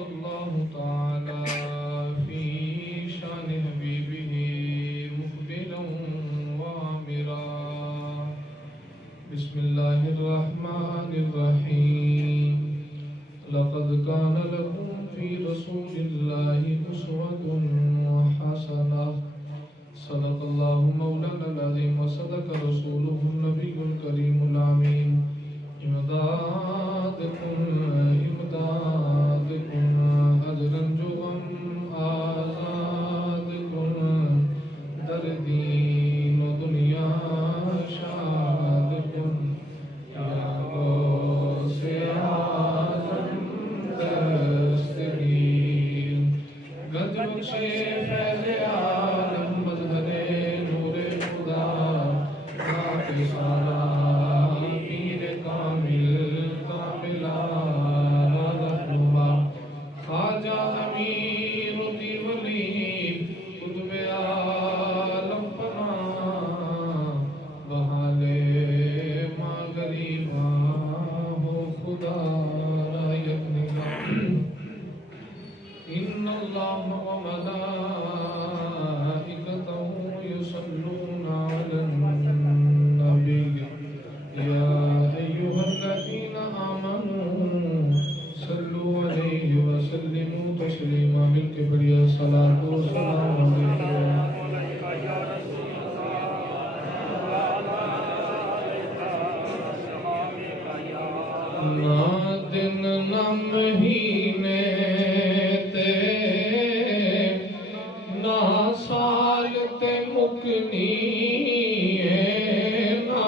الله تعالى في شان حبيبه مقبلا وعامرا. بسم الله الرحمن الرحيم. لقد كان لكم في رسول الله أسوة حسنة. صدق الله مولانا العظيم وصدق رسوله النبي الكريم الأمين. امدادكم أجرا جوم آزادكم در دین و دنیا شادكم یا غوث اعظم دستگیر. گنج بخش فیض عالم مظہر نور خدا ذات سارا پیر کامل کاملہ رہنما خواجہ امیر دی ولی قطب عالم پناہ بحالے ماں غریباں ہو خدا را یکنگاں. ان اللہ و ملائکتہ یصلون علی النبی یا ایہا الذین آمنوا صلوا علیہ وسلموا تسلیما. مل کے بڑھیا صلاۃ و سلام نہ دن نہ مہینے تے نہ سال تے مکنی نہ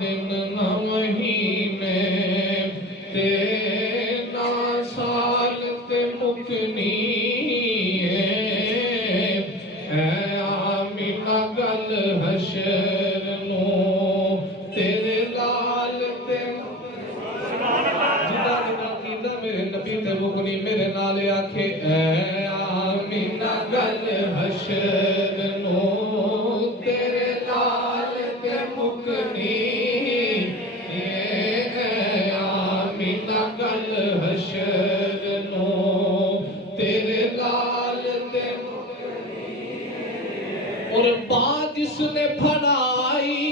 دن نہ مہینے تے نہ سال تے مکنی اے آمینہ گل حشر نو تیرے لال تے میرے نبی تے مکنی میرے نالے آکھے اے آمینہ گل حشر نو تیرے لال تے مکنی اے آمینہ گل حشر نو تیرے لال تے مکنی. اور بات اس نے پھڑائی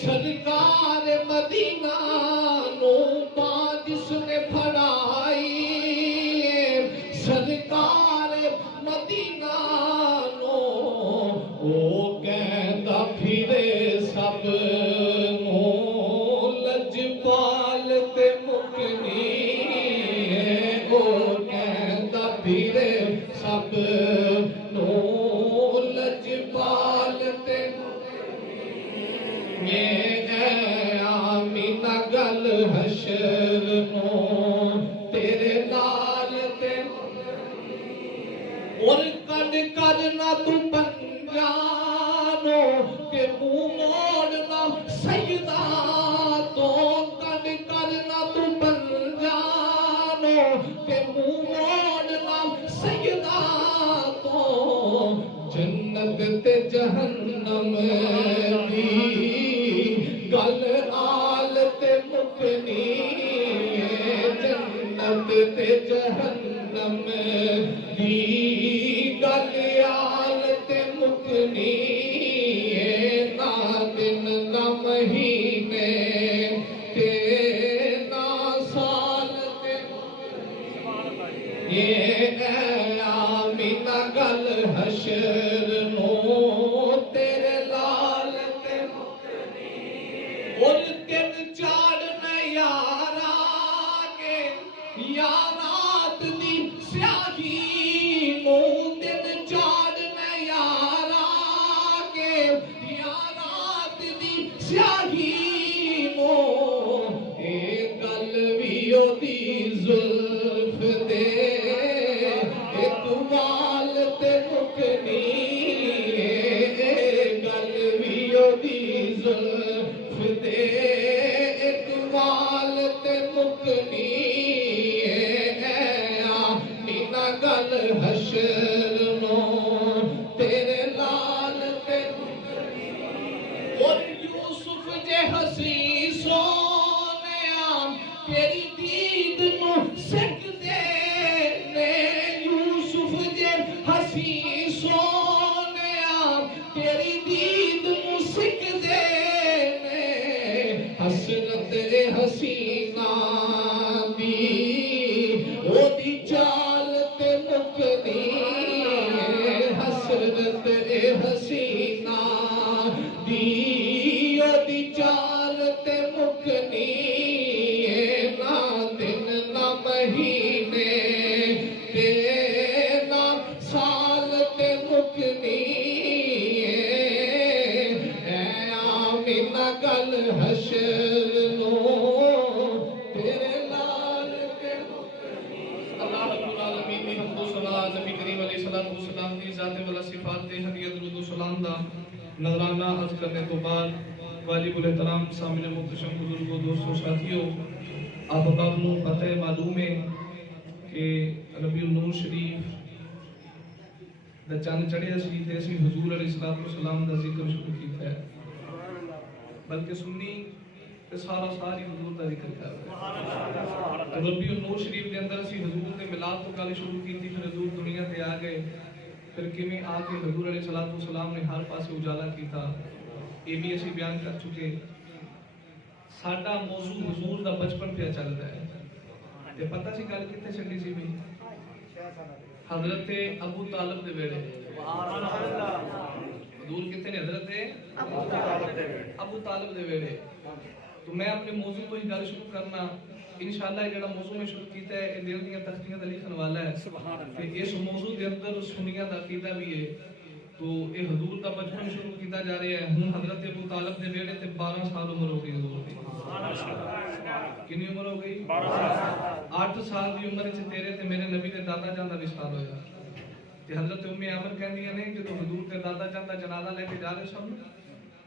سرکار مدینہ نو جس نے پھڑائی سرکار مدینہ نو او کہندا پھرے سب نو لجپال تے مکنی او کہندا پھرے سب نو لجپال تے مکنی. آمینہ گل حشر نو تیرے لال تے اور کڈ کرنا تو پنجانو کہ منہ موڑنا سیدہ تو کڈ کرنا تو پنجانو کہ منہ موڑنا سیدہ تو جنت تے جہنم دی گل آل تے مکنی جنت تے جہنم دی گل آل تے مکنی نہ دن نہ مہینے تے نہ سال تے مکنی. آمینہ گل حشر نو تیرے لال تے مکنی. اور دن چاڑنے یارا کے یارات دی سیاہی نو دن چاڑنے یارا کے یارات دی سیاہی نو اے گل وی او دی زلف دے اقبال تے مکنی اے گل وی او دی زلف دے اقبال تے مکنی آمینہ گل حشر نو تیرے لال تے مکنی. اور یوسف جے حسین سونے تیری دید نو سکھ دے حسرت حسینہ دی اودی چال تے مکنی حسرت حسینہ دی اودی چال تے مکنی نہ دن نہ مہینے تے نہ سال تے مکنی گل حشر نو تیرے لال کے اللہ رب العالمین دی حمد و ثنا نبی کریم علیہ الصلوۃ والسلام دی ذات والا صفات تے ہدیہ درود و سلام دا نظرانہ عرض کرنے تو بعد واجب الاحترام سامنے محتشم بزرگوں دوستوں ساتھیوں آپ باب نو پتہ معلوم ہے کہ ربیع النور شریف دا چاند چڑھیا سی تے اسی حضور علیہ الصلوۃ والسلام دا ذکر شروع کیتا ہے بلکہ سنی تے ساری حضور دا ذکر کر رہے ہیں ربیع النور شریف دے اندر اسی حضور دے میلاد تو گل شروع کیتی پھر حضور دنیا تے آ گئے پھر کیویں آ کے حضور علیہ الصلوۃ والسلام نے ہر پاسے اجالا کیتا یہ بھی اسی بیان کر چکے ساڈا موضوع حضور دا بچپن پہ چلدا ہے تے پتہ سی گل کتے چلی سی بھی حضرت ابو طالب دے ویلے سبحان اللہ حضور کہتے ہیں حضرت ابو طالب دے ویلے تو میں اپنے موضوع کو ہی گل شروع کرنا انشاءاللہ یہ جڑا موضوع میں شروع کیتا ہے یہ دل دیاں تختیاں تے لکھن والا ہے کہ اس موضوع دے اندر سنیاں دا عقیدہ بھی ہے تو یہ حضور دا بچپن شروع کیتا جا رہا ہے ہن حضرت ابو طالب دے ویلے تے 12 سال عمر ہو گئی حضور دی کتنی عمر ہو گئی 8 سال دی عمر وچ تیرے تے میرے نبی دے دادا جان دا وصال ہویا کہ حضرت ام عامر کہندیاں نے کہ تو حضور تے دادا جان دا جنازہ لے کے جا رہے سن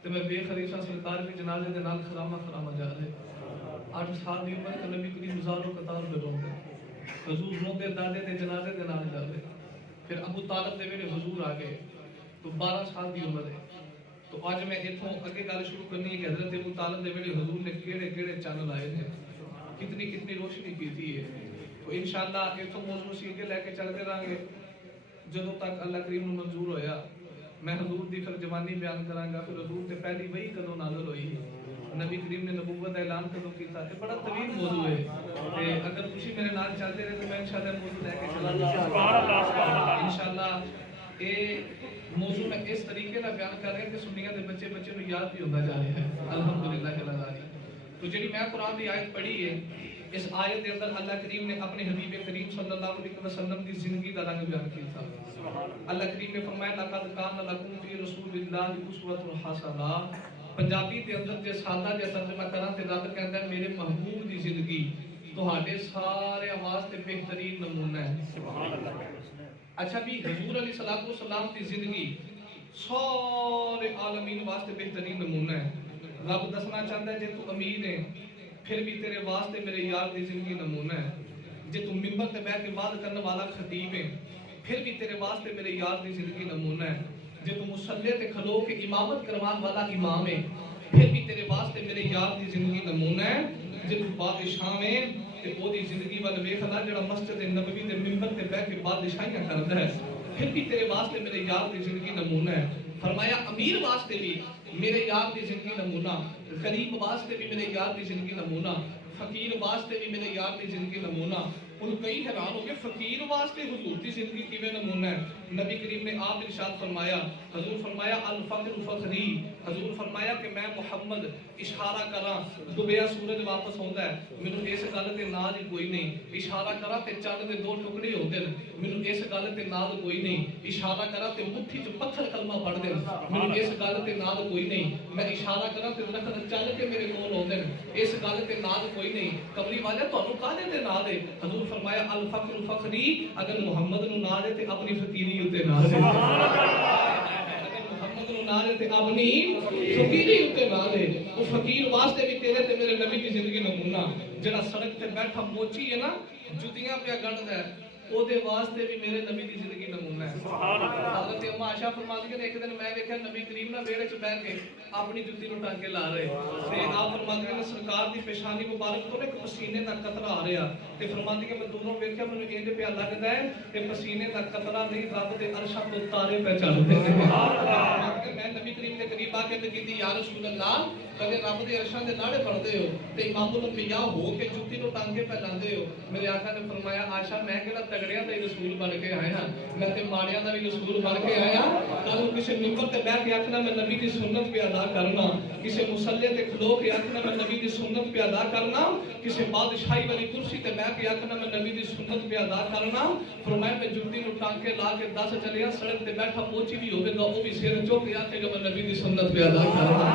تے میں بے خریشہ سرکار کے جنازے دے نال خرامہ جا رہے 8 سال دی عمر تے نبی کریم ہزاروں قطار میں روندے حضور روندے دادے دے جنازے دے نال جا رہے پھر ابو طالب دے ویلے حضور آ گئے تو 12 سال دی عمر ہے تو آج میں ایتھوں اگے گل شروع کرنی ہے کہ حضرت ابو طالب دے ویلے حضور نے کیڑے کیڑے چانل لائے ہیں کتنی کتنی روشنی کیتی ہے تو انشاءاللہ ایتھوں موضوع سی اگے لے کے چلتے رہاں گے جدوں تک اللہ کریم نو منظور ہویا میں حضور دی پھر جوانی بیان کراں گا پھر حضور تے پہلی وحی کدوں نازل ہوئی نبی کریم نے نبوت کا اعلان کدوں کیتا تے بڑا طویل موضوع ہے تے اگر تسی میرے نال چلتے رہے تو میں انشاءاللہ موضوع لے کے چلا سبحان اللہ انشاءاللہ اے موضوع میں اس طریقے نال بیان کر رہے ہیں کہ سنیاں دے بچے بچے نو یاد بھی ہوندا جا رہا ہے الحمدللہ العالی تو جڑی میں قرآن دی آیت پڑھی ہے اس آیت کے اندر اللہ کریم نے اپنے حبیب کریم صلی اللہ علیہ وسلم کی زندگی کا رنگ بیان کیا تھا اللہ کریم نے فرمایا لقد کان لکم فی رسول اللہ اسوۃ حسنہ پنجابی کے اندر جے سادہ جے ترجمہ کراں تے رب کہندا ہے میرے محبوب دی زندگی تہاڈے سارے واسطے بہترین نمونہ ہے سبحان اللہ اچھا بھی حضور علیہ الصلوۃ والسلام کی زندگی سارے عالمین واسطے بہترین نمونہ ہے رب دسنا چاہتا ہے جے تو امیر ہے پھر بھی تیرے واسطے میرے یار دی زندگی نمونہ ہے جے تو منبر تے بیٹھ کے وعظ کرنے والا خطیب ہے پھر بھی تیرے واسطے میرے یار دی زندگی نمونہ ہے جے تو مصلی تے کھلو کے امامت کروان والا امام ہے پھر بھی تیرے واسطے میرے یار دی زندگی نمونہ ہے جے تو بادشاہ ہے تے او دی زندگی ول ویکھنا جڑا مسجد نبوی دے منبر تے بیٹھ کے بادشاہیاں کردا ہے پھر بھی تیرے واسطے میرے یار دی زندگی نمونہ ہے فرمایا امیر واسطے بھی میرے یار دی زندگی نمونہ غریب واسطے بھی میرے یار دی زندگی نمونہ فقیر واسطے بھی میرے یار دی زندگی نمونہ ان کئی حیران ہو گئے فقیر واسطے حضور دی زندگی کیویں نمونہ ہے نبی کریم نے آپ ارشاد فرمایا حضور فرمایا الفقر فخری حضور فرمایا کہ میں محمد اشارہ کراں ڈوبیا سورج واپس ہوندا ہے مینوں اس گل تے ناز ہی کوئی نہیں اشارہ کراں تے چند دے 2 ٹکڑے ہوندے نے مینوں اس گل تے ناز کوئی نہیں اشارہ کراں تے مٹھی چ پتھر کلمہ پڑھ دے مینوں اس گل تے ناز کوئی نہیں میں اشارہ کراں تے درخت چل کے میرے کول ہوندے نے اس گل تے ناز کوئی نہیں کملی والے تانوں کاہدے تے ناز ہے حضور فرمایا الفقر فخری اگر محمد نو ناز ہے تے اپنی فقیری اتے ناز ہے اگر محمد نو ناز ہے تے اپنی فقیری اتے ناز ہے وہ فقیر واسطے بھی تیرے تے میرے نبی دی زندگی نمونہ جڑا سڑک تے بیٹھا موچی ہے نا جُتیاں پہ گنڈدا ہے او دے واسطے بھی میرے نبی دی زندگی نمونہ ہے سبحان اللہ حضرت اما عائشہ فرماتی ہیں ایک دن میں دیکھا نبی کریم نہ ویڑے چ بیٹھ کے اپنی جُتی نو ٹانکے لا رہے تے آپ فرماتی ہیں سرکار دی پیشانی مبارک تو ایک پسینے دا قطرہ آ رہا تے فرماتی ہیں میں دونوں ویکھیا مینوں انج پیا لگدا ہے کہ پسینے دا قطرہ نہیں رب دے عرش تے تارے پہ چلدے نے سبحان اللہ میں نبی کریم دے قریب آ کے کہتی یا رسول اللہ کدے رب دے عرشاں دے لاڑے پڑھدے ہو تے امام الانبیاء ہو کے جُتی نو ٹانگ کے پہلاندے ہو. میرے آقا نے فرمایا عائشہ میں کہڑا تگڑیاں دا رسول بن کے آیا ہاں, میں تے ماڑیاں دا بھی رسول بن کے آیا. کل کسے منبر تے بیٹھ کے آکھنا میں نبی دی سنت پہ ادا کرنا, کسے مصلی تے کھلو کے آکھنا میں نبی دی سنت پہ ادا کرنا, کسے بادشاہی والی کرسی تے بیٹھ کے آکھنا میں نبی دی سنت پہ ادا کرنا. فرمایا میں جُتی نو ٹانگ کے لا کے دس چلیا, سڑک تے بیٹھا پوچھی بھی ہوے گا وہ بھی سر چوک کے آکھے گا میں نبی دی سنت پہ ادا کرنا.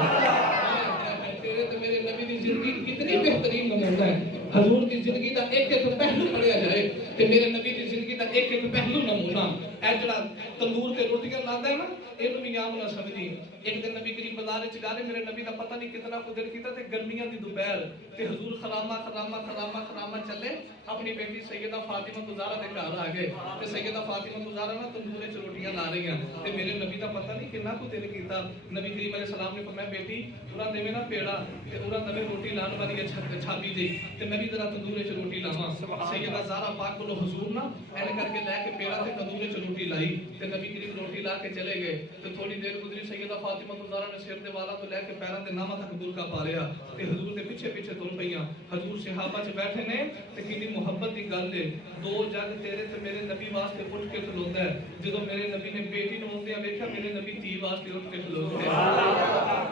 تیرے تے میرے نبی دی زندگی کتنی بہترین نمونہ ہے. حضور دی زندگی دا ایک ایک پہلو پڑھیا جائے تے میرے نبی دی زندگی دا ایک ایک پہلو نمونہ. اے جڑا تندور تے روٹیاں لاندا ہے نا اینو بھی عام نہ سمجھی. ایک دن نبی کریم بازار وچ گئے, میرے نبی دا پتہ نہیں کتنا کو دل کیتا تے گرمیاں دی دوپہر تے حضور خرامہ چلے اپنی بیٹی سیدہ فاطمہ زہرا دے گھر آ گئے تے سیدہ فاطمہ زہرا نا تندور وچ روٹیاں لا رہی ہیں تے میرے نبی دا پتہ نہیں کتنا کو دل کیتا. نبی کریم علیہ السلام نے فرمایا بیٹی پورا دیوے نا پیڑا تے پورا نویں روٹی لان والی چھاپی دی تے میں بھی ذرا تندور وچ روٹی لاواں. سیدہ زہرا پاک کو حضور نا این کر کے لے کے پیڑا تے تندور وچ روٹی لائی تے نبی کریم روٹی لا کے چلے گئے تے تھوڑی دیر گزری سیدہ فاطمہ زہرا نے سر دے والا تو لے کے پیراں دے نامہ تک برقع پا لیا تے حضور دے پیچھے پیچھے تر پئیاں. حضور صحابہ چ بیٹھے نے تے کتنی محبت دی گل ہے. دو جگ تیرے تے میرے نبی واسطے اٹھ کے کھلوتا ہے. جدوں میرے نبی نے بیٹی نوں اوندیاں ویکھیا میرے نبی تھی واسطے اٹھ کے کھلوتے ہیں.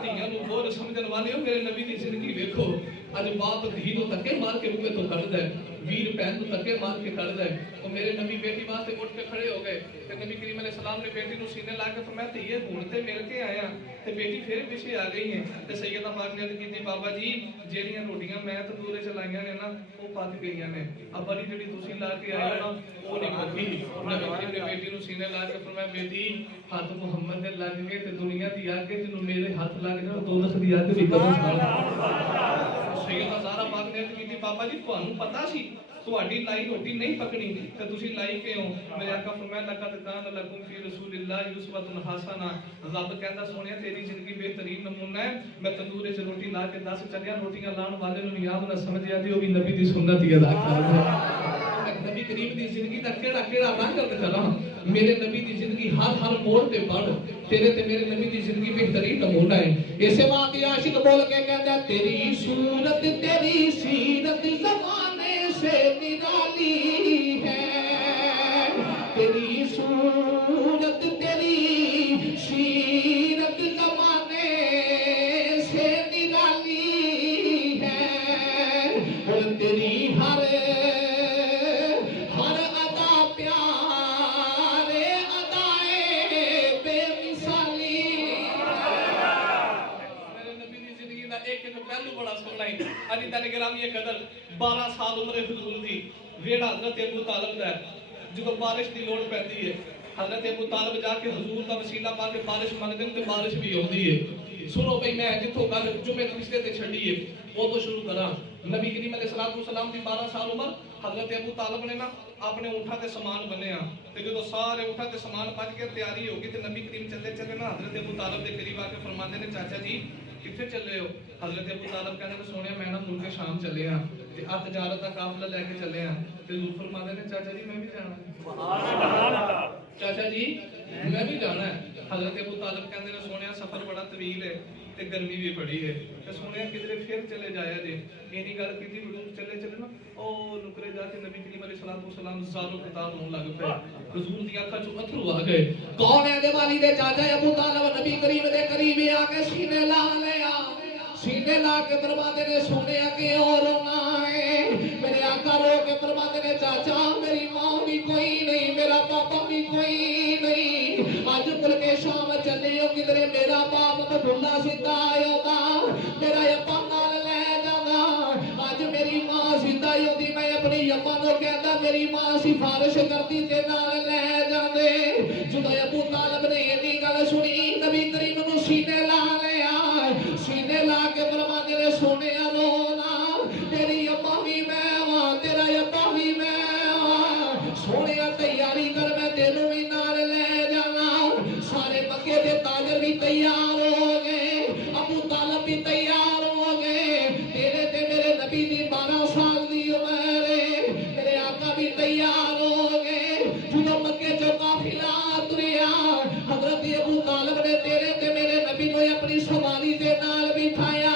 دھیاں نوں بول سمجھن والے ہو میرے نبی دی زندگی ویکھو. اج باپ دھی نوں تکے مار کے روئے تو کڈدا ہے, ویر بہن نوں تکے مار کے کڈدا ہے. تو میرے نبی بیٹی واسطے اٹھ کے کھڑے ہو گئے تے نبی کریم علیہ السلام نے بیٹی نوں سینے لا کے فرمایا دھیے ہن تے مل کے آیا تے بیٹی پھر پیچھے آ گئی ہے. تے سیدہ پاک نے عرض کیتی بابا جی جیڑیاں روٹیاں میں تندور وچ لائیاں نے نا وہ پک گئیاں نے, ابا جی جڑی تسی لا کے آئے نا وہ نہیں پکی. نبی کریم نے بیٹی نوں سینے لا کے فرمایا بیٹی ہاتھ محمد دے لگ گئے تے دنیا دی اگ جنوں میرے ہاتھ لگ جائے دوزخ دی اگ بھی کدوں ساڑ. سیدہ زہرا پاک نے عرض کیتی بابا جی تانوں پتہ سی تہاڈی لائی روٹی نہیں پکنی تے تسی لائی کیوں؟ میرے آقا فرمایا لقد کان لکم فی رسول اللہ اسوۃ حسنہ. رب کہندا سونیا تیری زندگی بہترین نمونہ ہے. میں تندور وچ روٹی لا کے دس چلیا, روٹیاں لان والے نوں نیام نہ سمجھیا دی او بھی نبی دی سنت ہی ادا کردا. نبی کریم دی زندگی دا کیڑا رنگ چلا میرے نبی دی زندگی ہر موڑ تے پڑھ تیرے تے میرے نبی دی زندگی بہترین نمونہ ہے. اسے بات یہ عاشق بول کے کہتا تیری صورت تیری سیرت زمانے سے نرالی ہے, تیری صورت تیری سیرت زمانے سے نرالی ہے, اور تیری ہر ادا پیارے ادائے بے مثالی. میرے نبی دی زندگی دا ایک ایک پہلو بڑا سونا ہے. علی تعالی گرامی قدر 12 سال عمر حضور دی ویڑا حضرت ابو طالب دا ہے. جدوں بارش دی لوڑ پیندی ہے حضرت ابو طالب جا کے حضور دا وسیلہ پا کے بارش منگدے تے بارش بھی ہوندی ہے. سنو بھئی میں جتھوں گل جمعے نوشتے تے چھڈی ہے وہ تو شروع کراں. نبی کریم علیہ السلام دی 12 سال عمر حضرت ابو طالب نے نا اپنے اونٹاں تے سامان بنیا تے جدوں سارے اونٹاں تے سامان بچ کے تیاری ہو گئی تے نبی کریم چلے نا حضرت ابو طالب دے قریب آ کے فرماندے نے چاچا جی کتنے چلے ہو؟ حضرت ابو طالب کہنے نے سونیا میں نا ملک شام چلے ہاں تے آ تجارت دا قافلہ لے کے چلے ہاں تے حضور فرماندے نے چاچا جی میں بھی جانا ہے. سبحان اللہ. چاچا جی میں بھی جانا ہے. حضرت ابو طالب کہندے نے سونیا سفر بڑا طویل ہے تے گرمی بھی بڑی ہے تے سونیا کدھر پھر چلے جایا جی. اینی گل کیتی حضور چلے نا او نکرے جا کے نبی کریم علیہ السلام زارو کتاب ہون لگ پے. حضور دی اکھاں چوں اتھرو آ گئے. کون ہے دے والی دے چاچا ابو طالب نبی کریم دے قریب آ کے سینے لا لیا, سینے لا کے فرماندے نے سونیا کیوں رونا ہے؟ میرے آقا رو کے فرماندے نے چاچا میری ماں بھی کوئی نہیں, میرا پاپا بھی کوئی نہیں. اج کل کے شام چلے ہو کدھر میرا باپ بھلا سیدھا آئے گا, میرا یپا نال لے جاگا. اج میری ماں سیدھا ہی ہوتی میں اپنی یپا نو کہتا میری ماں سفارش کرتی تے نال لے جاندے. جدوں ابو طالب نے اینی گل سنی نبی کریم نو سینے لا لیا, سینے لا کے فرماندے نے سونیا رونا تیری یپا بھی میں واں تیرا یپا بھی میں واں. سونیا تیاری کر میں تینوں بھی نال لے جانا. سارے مکے دے تاجر بھی تیار ہو گئے, ابو طالب بھی تیار ہو گئے. تیرے تے میرے نبی دی 12 سال دی عمر ہے, میرے آقا بھی تیار ہو گئے. جدوں مکے چوں قافلہ تریا حضرت ابو طالب نے تیرے تے میرے نبی کو اپنی سواری دے نال بٹھایا.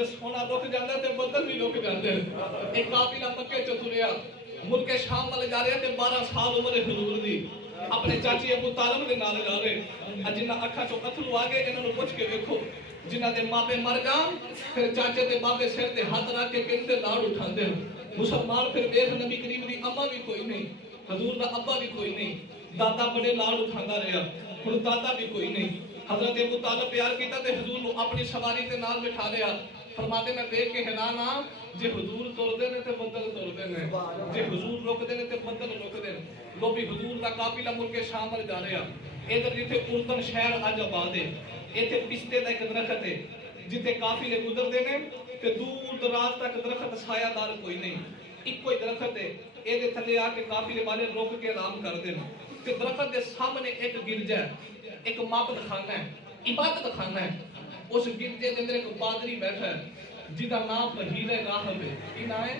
تے سونا رک جاندا تے بدل بھی رک جاندے ایک قافلہ مکے چ تریا ملک شام ول جا رہا تے 12 سال عمر حضور دی اپنے چاچی ابو طالب دے نال جا رہے جنہاں اکھاں چوں اتھرو آ گئے انہاں نوں پوچھ کے ویکھو جنہاں دے ماپے مر جان پھر چاچے تے بابے سر تے ہاتھ رکھ کے کہندے لاڑ اٹھاندے مسلمان پھر دیکھ نبی کریم دی اما بھی کوئی نہیں حضور دا ابا بھی کوئی نہیں دادا بڑے لاڑ اٹھاندا رہیا ہن دادا بھی کوئی نہیں حضرت ابو طالب پیار کیتا تے حضور نو اپنی سواری تے نال بٹھا لیا فرماتے میں دیکھ کے حیران ہاں جے حضور تردے نے تے بدل تردے نے جے حضور رکدے نے تے بدل رکدے نے لو بھی حضور دا قافلہ ملک شام ول جا رہا ادھر جتھے اردن شہر اج آباد ہے ایتھے پستے دا ایک درخت ہے جتھے قافلے گزردے نے تے دور دراز تک درخت سایہ دار کوئی نہیں ایک کوئی درخت ہے اے دے تھلے آ کے قافلے والے رک کے آرام کردے نے تے درخت دے سامنے ایک گرجا ہے ایک معبد خانہ ہے عبادت خانہ ہے اس گرجے دے اندر ایک پادری بیٹھا ہے جدا نام بحیر راہب ہے کی نام ہے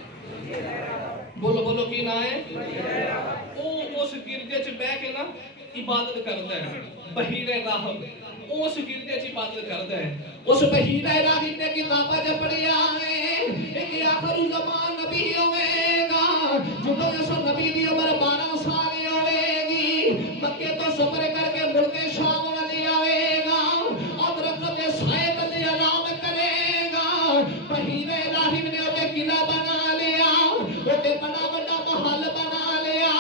بولو بولو کی نام ہے او اس گرجے چ بیٹھ کے نا عبادت کردا ہے بحیر راہب اس گرجے چ عبادت کردا ہے اس بحیر راہب نے کتاباں چ پڑھیا ہے کہ آخر زمان نبی ہوے گا جدوں اس نبی دی عمر 12 سال ہوے گی مکے تو سفر کر کے ملک شام والے آئے گا اب رقم سائے تلے آرام کرے گا بحیر راہب نے اوتے قلعہ بنا لیا اوتے بڑا بڑا محل بنا لیا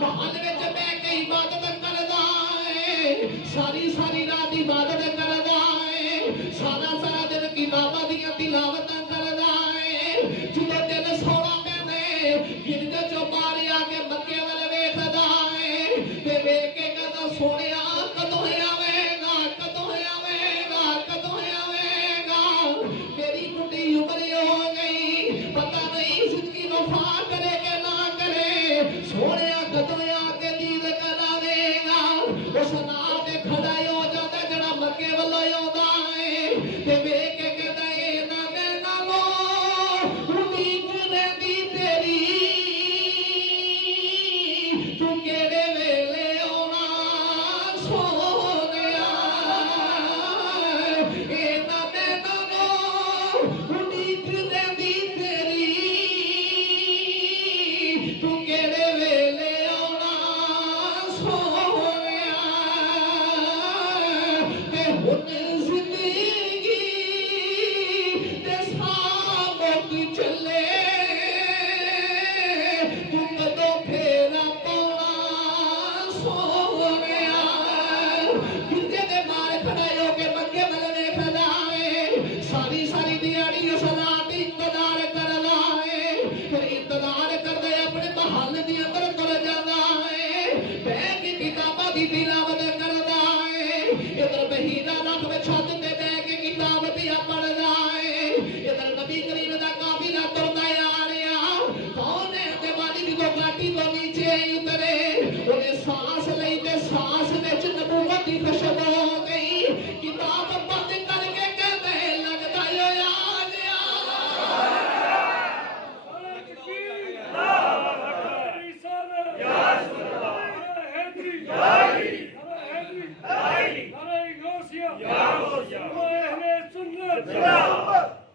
محل وچ بیٹھ کے عبادت کردا ہے ساری ساری رات عبادت کردا ہے سارا سارا دن کتاباں دیاں تلاوتاں کردا ہے جدوں دل سونا پہنے گرجے چوں باہر آ کے مکے ول ویکھدا ہے تے ویکھ کے کہدا سونیا کدوں آوے گا کدوں آوے گا کدوں آوے گا میری بڈھی عمر ہو گئی پتہ نہیں زندگی وفا کرے کہ نہ کرے سونیا کدوں آ کے دید کراوے گا اس نام تے کھڑا ہو جاتا جڑا مکے والوں آوندا ہے تے ویکھ کے کہدا اے نا میں نالو امید رہندی تیری تو کیڑے ویلے آونا سونیا اے نا میں نالو امید رہندی تیری تو کیڑے ویلے آونا سونیا تے ہن زندگی تے سامت چلے تو کدوں پھیرا پاؤنا سونیا گرجے دے مار کھڑے ہو کے مکے ول ویکھدا ہے ساری ساری دیہڑی اس رات انتظار کردا ہے پھر انتظار کردے اپنے محل دے اندر تر جاندا ہے بیٹھ کے کتاباں دی تلاوت کردا ہے ادھر بحیرہ راہب چھت تے بیٹھ کے کتاب پیا پڑھدا ہے ادھر نبی کریم دا قافلہ تردا آ رہا کون ہے تے والی کو گاٹی تو نیچے اترے اونے سانس لئی تے سانس وچ نبوت دی خوشبو ہو گئی کتاب بند کر کے کہندے لگدا آ گیا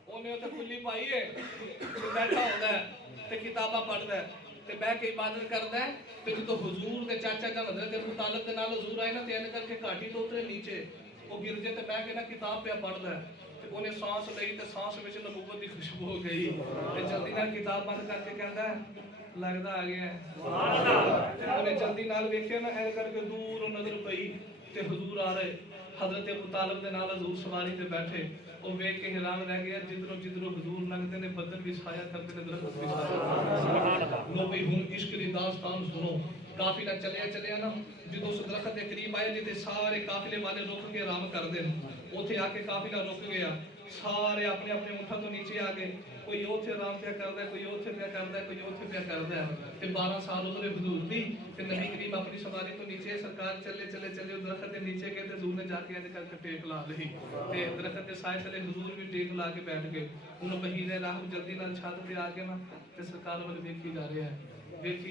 انہیں تو کھلی پائی ہے بیٹھا ہوتا ہے تے کتاباں پڑھدا ہے تے بیٹھ کے عبادت کردا ہے تے جدوں حضور دے چاچا جان حضرت ابو طالب دے نال حضور آئے نا تے ان کر کے گاٹی تو اترے نیچے وہ گرجے تے بیٹھ کے نا کتاب پہ پڑھدا ہے تے اونے سانس لئی تے سانس وچ نبوت دی خوشبو ہو گئی تے جلدی نال کتاب بند کر کے کہندا ہے لگدا آ گیا ہے سبحان اللہ تے اونے جلدی نال ویکھیا نا اے کر کے دور نظر پئی تے حضور آ رہے حضرت ابو طالب دے نال حضور سواری تے بیٹھے او ویکھ کے حیران رہ گیا جدھروں جدھروں حضور لنگدے نے بدن بھی سایہ کرتے نے درخت بھی سایہ لو بھی ہن عشق دی داستان سنو قافلہ چلیا نا جدوں اس درخت دے قریب آئے جتے سارے قافلے والے رک کے آرام کردے اوتھے آ کے قافلہ رک گیا سارے اپنے اپنے اونٹاں تو نیچے آ گئے کوئی اوتھے آرام پیا کردا ہے کوئی اوتھے پیا کردا ہے کوئی اوتھے پیا کردا ہے تے 12 سال عمر حضور دی تے نبی کریم اپنی سواری تو نیچے سرکار چلے درخت دے نیچے گئے تے حضور نے جا کے کر کے ٹیک لا لئی تے درخت دے سائے تلے حضور بھی ٹیک لا کے بیٹھ گئے انہوں بحیر راہب جلدی نال چھت تے آ کے نا تے سرکار ول ویکھی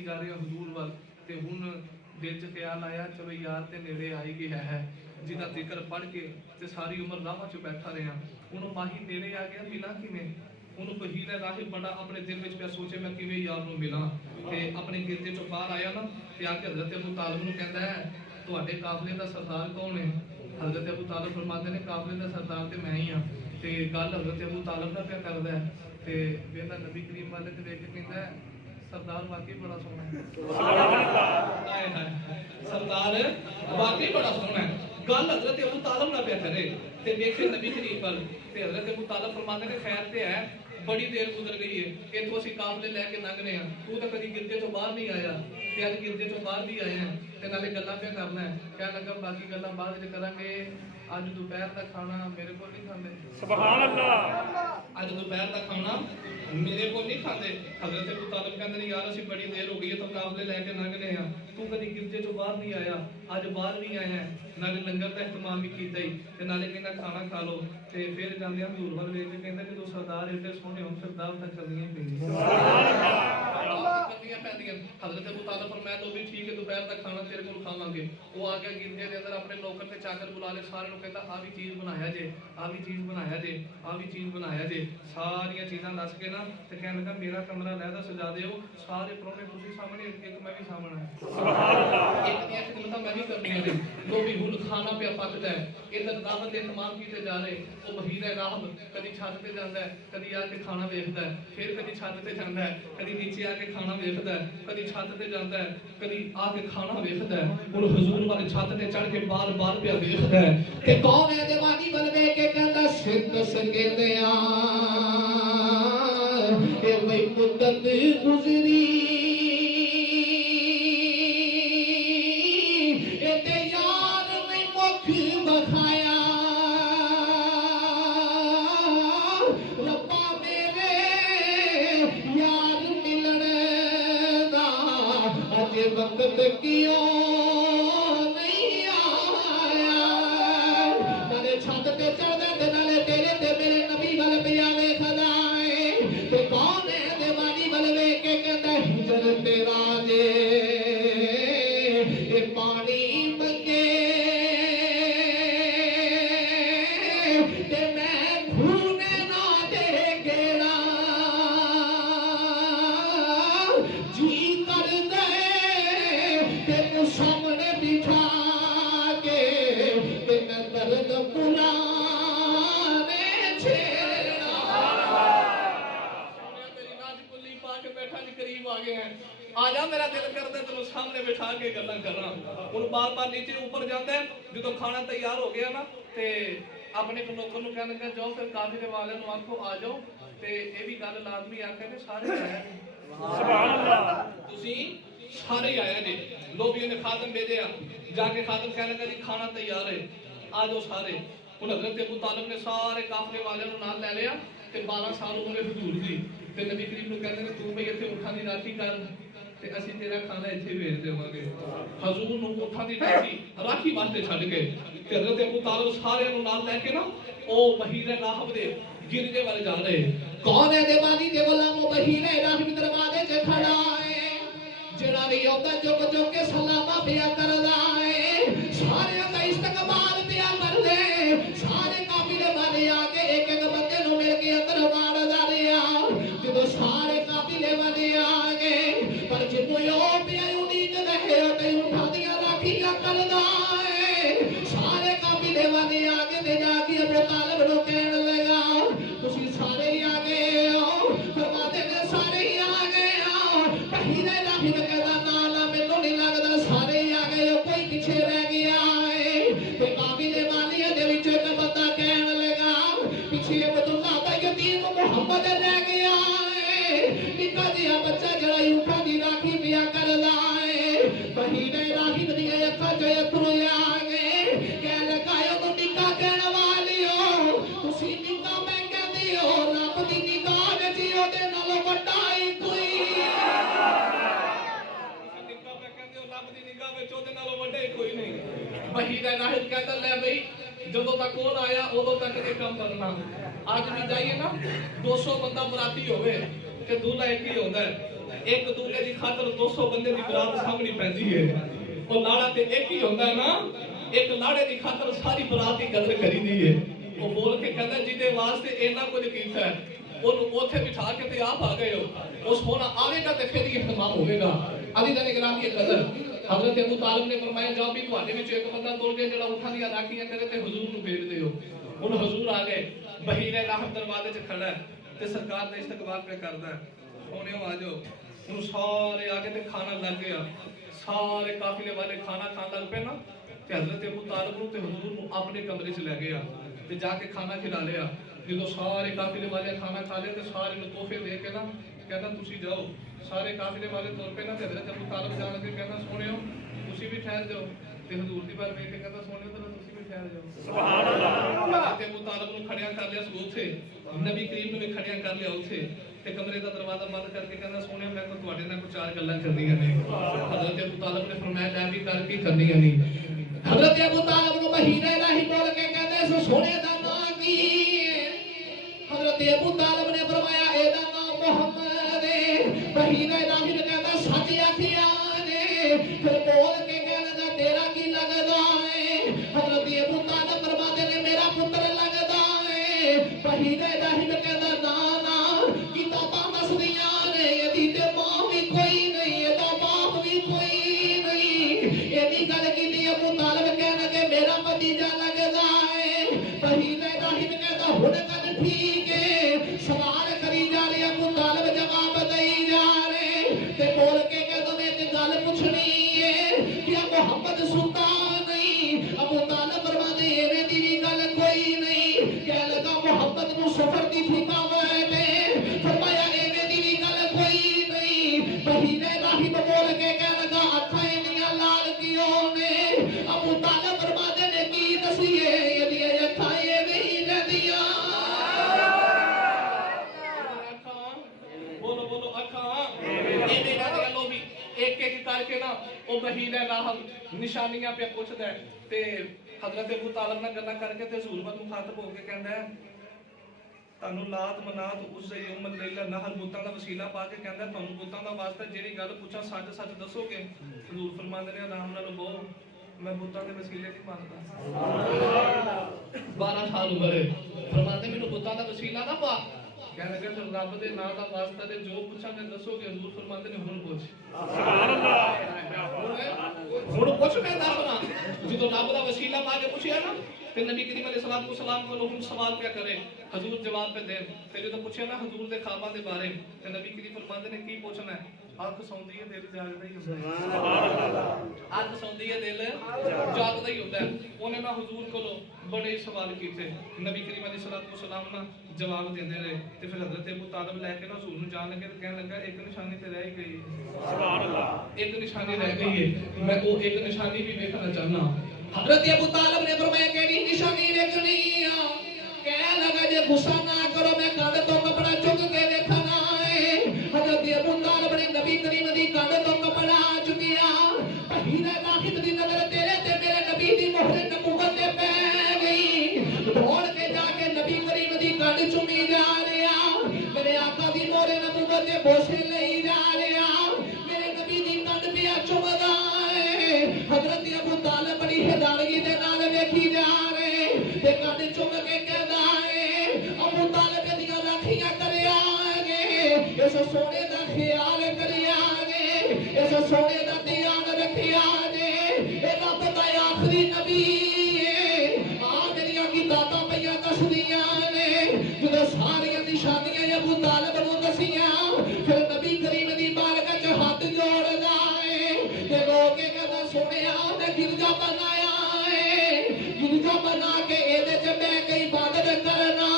جا رہا حضور ول تے ہن دل چ خیال آیا چلو یار تے نیڑے آئی گیا ہے جہاں ذکر پڑھ کے تے ساری عمر راہ چ بیٹھا رہا ਉਹਨੂੰ ਮਾਹੀ ਨੇੜੇ ਆ ਗਿਆ, ਮਿਲਾਂ ਕਿਵੇਂ? ਉਹਨੂੰ ਬਹੀਰ ਰਾਹਿਬ ਬੜਾ ਆਪਣੇ ਦਿਲ ਵਿੱਚ ਪਿਆ ਸੋਚੇ ਮੈਂ ਕਿਵੇਂ ਯਾਰ ਨੂੰ ਮਿਲਾਂ। ਤੇ ਆਪਣੇ ਗਿਰਦੇ ਚੋਂ ਬਾਹਰ ਆਇਆ ਨਾ ਤੇ ਆ ਕੇ ਹਜ਼ਰਤ ਅਬੂ ਤਾਲਿਬ ਨੂੰ ਕਹਿੰਦਾ ਹੈ ਤੁਹਾਡੇ ਕਾਫਲੇ ਦਾ ਸਰਦਾਰ ਕੌਣ ਹੈ? حضرت ابو طالب فرماتے ہیں قافلے کا سردار تے میں ہی ہاں۔ تے گل حضرت ابو طالب دا کیا کردا ہے تے ویندا نبی کریم والے تے ویکھ کے کہندا ہے سردار واقعی بڑا سونا ہے، سبحان اللہ، ہائے ہائے سردار واقعی بڑا سونا ہے۔ گل حضرت ابو طالب نہ پیا کرے تے ویکھے نبی کریم پر تے حضرت ابو طالب فرماتے ہیں خیر تے ہے بڑی دیر گزر گئی ہے کہ تو اسی قافلے لے کے لنگ رہے ہیں، تو تو کبھی گرجے چوں باہر نہیں آیا تے اج گرجے چوں باہر بھی آئے ہیں تے نالے گلاں پہ کرنا ہے۔ کیا لگا باقی گلاں بعد وچ کران گے، اج دوپہر دا کھانا میرے کول نہیں کھاندے، سبحان اللہ، اج دوپہر دا کھانا میرے کول نہیں کھاندے۔ حضرت ابو طالب کہندے نے یار اسی بڑی دیر ہو گئی ہے تو قافلے لے کے لنگ رہے ہیں، تو کبھی گرجے چوں باہر نہیں آیا، اج باہر بھی آئے ہیں، نالے لنگر دا اہتمام بھی کیتا ہی تے نالے کہندا کھانا کھا لو تے پھر جاندے حضور ول ویکھ کے کہندا کہ تو سردار ایڈے سونے ہون پھر دعوت تک کرنی پئی، سبحان اللہ، کرنی پیندیاں۔ حضرت ابو طالب فرمایا تو بھی ٹھیک ہے دوپہر تک کھانا تیرے کول کھاواں گے۔ وہ آ گیا گرجے دے اندر اپنے نوکر تے چاکر بلا لے، سارے نوں کہندا آ بھی چیز بنایا جے، آ بھی چیز بنایا جے، آ بھی چیز بنایا جے، ساریاں چیزاں دس کے نا تے کہن لگا میرا کمرہ لہدا سجا دیو، سارے پرونے تسی سامنے ایک میں بھی سامنے، سبحان اللہ، ایک دیاں خدمتاں میں بھی کرنیاں نے۔ لو بھی ہن کھانا پیا پکدا ہے، ادھر دعوت دے اہتمام کیتے جا رہے، او بحیر راہب کدی چھت تے جاندا ہے، کدی آ کے کھانا ویکھدا ہے، پھر کدی چھت تے جاندا ہے، کدی نیچے آ کے کھانا ویکھدا ہے، کدی چھت تے جاندا ہے، کدی آ کے کھانا ویکھدا ہے۔ ہن حضور والے چھت تے چڑھ کے بار بار پیا ویکھدا ہے کہ کون ہے دیوانی ول ویکھ کے کہندا سکھ سکیندیاں اے بھئی مدت گزری اے تے یار نے مکھ بخایا ربا میرے یار ملن دا اج وقت کیوں نہیں آیا۔ نالے چھت تے چڑھدا تے نالے تیرے تے میرے نبی ول پیا ویکھدا اے تے کون ہے دیوانی ول ویکھ کے کہندا ہجر تیرا جے اے پانی منگے تے میں کھونے نہ دے گیڑا جی کر دے تینوں سامنے بٹھا کے تے میں درد پرانے چھیڑا۔ تیری ناز کلی پا کے بیٹھا جی قریب آ گئے ہیں، آ جا میرا دل کرتا ہے تینوں سامنے بٹھا کے گلاں کراں۔ ہن بار بار نیچے اوپر جاندا ہے، جدوں کھانا تیار ہو گیا نا تے اپنے نوکر نوں کہن لگا جاؤ پھر قافلے والے نوں آکھو آ جاؤ تے اے بھی گل لازمی آکھے کہ سارے آیا جی، سبحان اللہ، تسی سارے آیا جی۔ لوبیوں نے خادم بھیجے جا کے خادم کہنے لگا جی کھانا تیار ہے آ جاؤ سارے۔ ہن حضرت ابو طالب نے سارے قافلے والے نوں نال لے لیا تے 12 سال عمر حضور دی تے نبی کریم نوں کہندے نے تو بھئی ایتھے اٹھاں دی راکھی کر تے اسی تیرا کھانا ایتھے بھیج دیواں گے۔ حضور نوں اٹھاں دی راکھی واسطے چھڈ کے تے حضرت ابو طالب سارے نوں نال لے کے نا او بحیر راہب دے گرجے والے جا رہے۔ کون ہے دیوانی دے غلامو بحیر راہب دروازے تے کھڑا ہے، جڑا بھی آندا چک چک کے سلاماں پیا کردا ہے، سارے دا استقبال پیا کردے، سارے قافلے والے آ کے ایک ایک بندے نوں مل کے اندر وڑدا رہیا۔ جدوں سارے قافلے والے آ گئے پر جنوں یو پیا اُڈیک رہے تے اٹھا دیا راکھیاں کردا ہے، سارے قافلے والے آ کے تے جا کے ابو طالب نوں کہن لگا تسی سارے ہی آ گئے ہو، فرماتے نے سارے ہی آ گئے ہو۔ بحیر راہب کہدا نا مینوں نہیں لگدا سارے ہی آ گئے ہو، کوئی پیچھے رہ گیا ہے۔ تے قافلے والے دے وچ ایک بندہ کہن لگا پیچھے عبداللہ دا یتیم محمد رہ گیا ہے، نکا جہا بچہ جڑا اونٹاں دی راکھی پیا کردا ہے۔ بحیر راہب دی اکھاں چ اتھرو آ گئے، کہن لگا اونوں نکا کہن والیو تسی نکا میں کہندی ہو، رب دی نگاہ وچ اودے نالوں وڈا ہی کوئی بحیر راہب کہتا لے بھئی جدوں تک کون آیا ادوں تک یہ کام کرنا۔ اج بھی جائیے نا 200 بندہ براتی ہوئے کہ دولہا ایک ہی ہوندا ہے، ایک دولہے دی خاطر 200 بندے دی برات سامنے پیندی ہے، اور لاڑا تے ایک ہی ہوندا ہے نا، ایک لاڑے دی خاطر ساری برات دی قدر کری دی ہے۔ وہ بول کے کہتا ہے جیدے واسطے اینا کچھ کیتا ہے انہوں اوتھے بٹھا کے تے آپ آ گئے ہو اس ہونا آگے گا تے پھر یہ اہتمام ہوئے گا علی دن گرامی قدر حضرت ابو طالب نے فرمایا جاؤ بھی تواڈے وچ ایک بندہ توڑ کے جڑا اٹھا دیا راکھیاں کرے تے حضور نو بھیج دیو ان حضور آ گئے بحیرہ رحم دروازے چ کھڑا ہے تے سرکار نے استقبال پہ کردا ہے سونےو آ جاؤ ان سارے آگے تے کھانا لگ گیا سارے قافلے والے کھانا کھان لگ پے نا تے حضرت ابو طالب نو تے حضور نو اپنے کمرے چ لے گیا تے جا کے کھانا کھلا لیا جدو سارے قافلے والے کھانا کھا لیا تے سارے نو تحفے دے کے نا کہنا تسی جاؤ سارے قافلے والے تر پے نا تے حضرت ابو طالب جان کے کہنا سونےو تسی بھی ٹھہر جاؤ تے حضور دی بار ویکھ کے کہتا سونےو تے تسی بھی ٹھہر جاؤ سبحان اللہ تے ابو طالب نو کھڑیا کر لیا اوتھے نبی کریم نو بھی کھڑیا کر لیا اوتھے تے کمرے دا دروازہ بند کر کے کہنا سونےو میں کو تواڈے نال کچھ چار گلاں کرنیاں نے حضرت ابو طالب نے فرمایا میں بھی کر کے کرنیاں نہیں حضرت ابو طالب نو مہینہ الہی بول کے کہندے سو سونے دا نام کی حضرت ابو طالب نے فرمایا اے دا نام محمد ہے مہینہ الہی نے کہندا سچ آکھیا نے پھر بول کے کہندا تیرا کی لگدا ہے حضرت ابو طالب فرماتے نے میرا پتر لگدا ہے مہینہ الہی نے کہندا نا نا کتاباں دسدیاں نے ایدی تے ماں بھی کوئی نہیں ایدا باپ بھی کوئی نہیں ایدی گل کیتی ابو طالب کہنا کہ میرا بھتیجا لگدا ہے مہینہ الہی نے کہندا ہن گل ٹھیک ہے سوال کری جا رہے ابو طالب جواب دئی جا رہے تے بول کے کہندا میں ایک گل پوچھنی ہے کہ محمد سلطان نہیں ابو طالب فرماتے ایویں دی بھی گل کوئی نہیں کہہ لگا محمد نو سفر دی تھکاوٹ ہے فرمایا ایویں دی بھی گل کوئی نہیں مہینہ الہی بول کے کہہ لگا اکھاں انیاں لال کیوں نے ابو طالب فرماتے نے کی دسیے یہ اکھاں ایویں ہی رہدیاں بولو بولو اکھاں ایویں رہدیاں لو بھی ایک ایک کر کے نا او مہینہ الہی نشانیاں پہ پوچھدا ہے تے حضرت ابو طالب نال گلاں کر کے تے حضور ول مخاطب ہو کے کہندا ہے تانوں لات منات عزا یوم اللیلہ نہر بتاں دا وسیلہ پا کے کہندا تانوں بتاں دا واسطہ جیڑی گل پوچھاں سچ سچ دسو گے حضور فرماندے نے آرام نال بہو میں بتاں دے وسیلے نہیں ماندا 12 سال عمر ہے فرماندے مینوں بتاں دا وسیلہ نہ پا کہنے لگے تو رب دے نام دا واسطہ تے جو پوچھاں گے دسو گے حضور فرماندے نے ہن پوچھ سبحان اللہ ہن پوچھ میں دسنا جدوں رب دا وسیلہ پا کے پوچھیا نا تے نبی کریم علیہ الصلوۃ والسلام کو لوگ سوال کیا کرے حضور جواب پہ دے تے جدوں پوچھیا نا حضور دے خواباں دے بارے تے نبی کریم فرماندے نے کی پوچھنا ہے اکھ سوندی ہے دل جاگدا ہی ہوندا ہے سبحان اللہ اکھ سوندی ہے دل جاگدا ہی ہوندا ہے اونے نا حضور کولو بڑے سوال کیتے نبی کریم علیہ الصلوۃ والسلام نا جواب دیندے رہے تے پھر حضرت ابو طالب لے کے نا حضور نوں جان لگے تے کہنے لگا ایک نشانی تے رہ گئی سبحان اللہ ایک نشانی رہ گئی ہے میں وہ ایک نشانی بھی دیکھنا چاہنا حضرت ابو طالب نے فرمایا کیڑی نشانی دیکھنی ہے کہنے لگا جے غصہ نہ کرو میں کاندھ تو کپڑا چک کے دیکھنا ہے حضرت ابو طالب نے نبی کریم دی کاندھ تو کپڑا چکیا مہینہ الہی دی نظر تیرے تے میرے نبی دی مہر نبوت تے پے گئی دوڑ کے جا کے نبی کریم دی کاندھ چومی جا رہا میرے آقا دی مہر نبوت تے بوسے لئی جا رہا میرے نبی دی کاندھ پیا چومدا ہے حضرت ابو طالب بڑی حیرانگی دے نال ویکھی جا رہے تے کاندھ چوم کے کہدا ہے ابو طالب دیاں راکھیاں کریا گے اس سونے دا خیال کریا گے اس سونے دا دھیان رکھیا جے اے رب دا آخری نبی ہے میریاں کتاباں پیاں دسدیاں نے جدوں ساری نشانیاں ابو طالب نوں دسیاں پھر نبی کریم دی بارگاہ چ ہاتھ جوڑدا ہے تے رو کے کہدا سونیا نے گرجا بنایا ہے گرجا بنا کے اے دے چ بیٹھ کے عبادت کرنا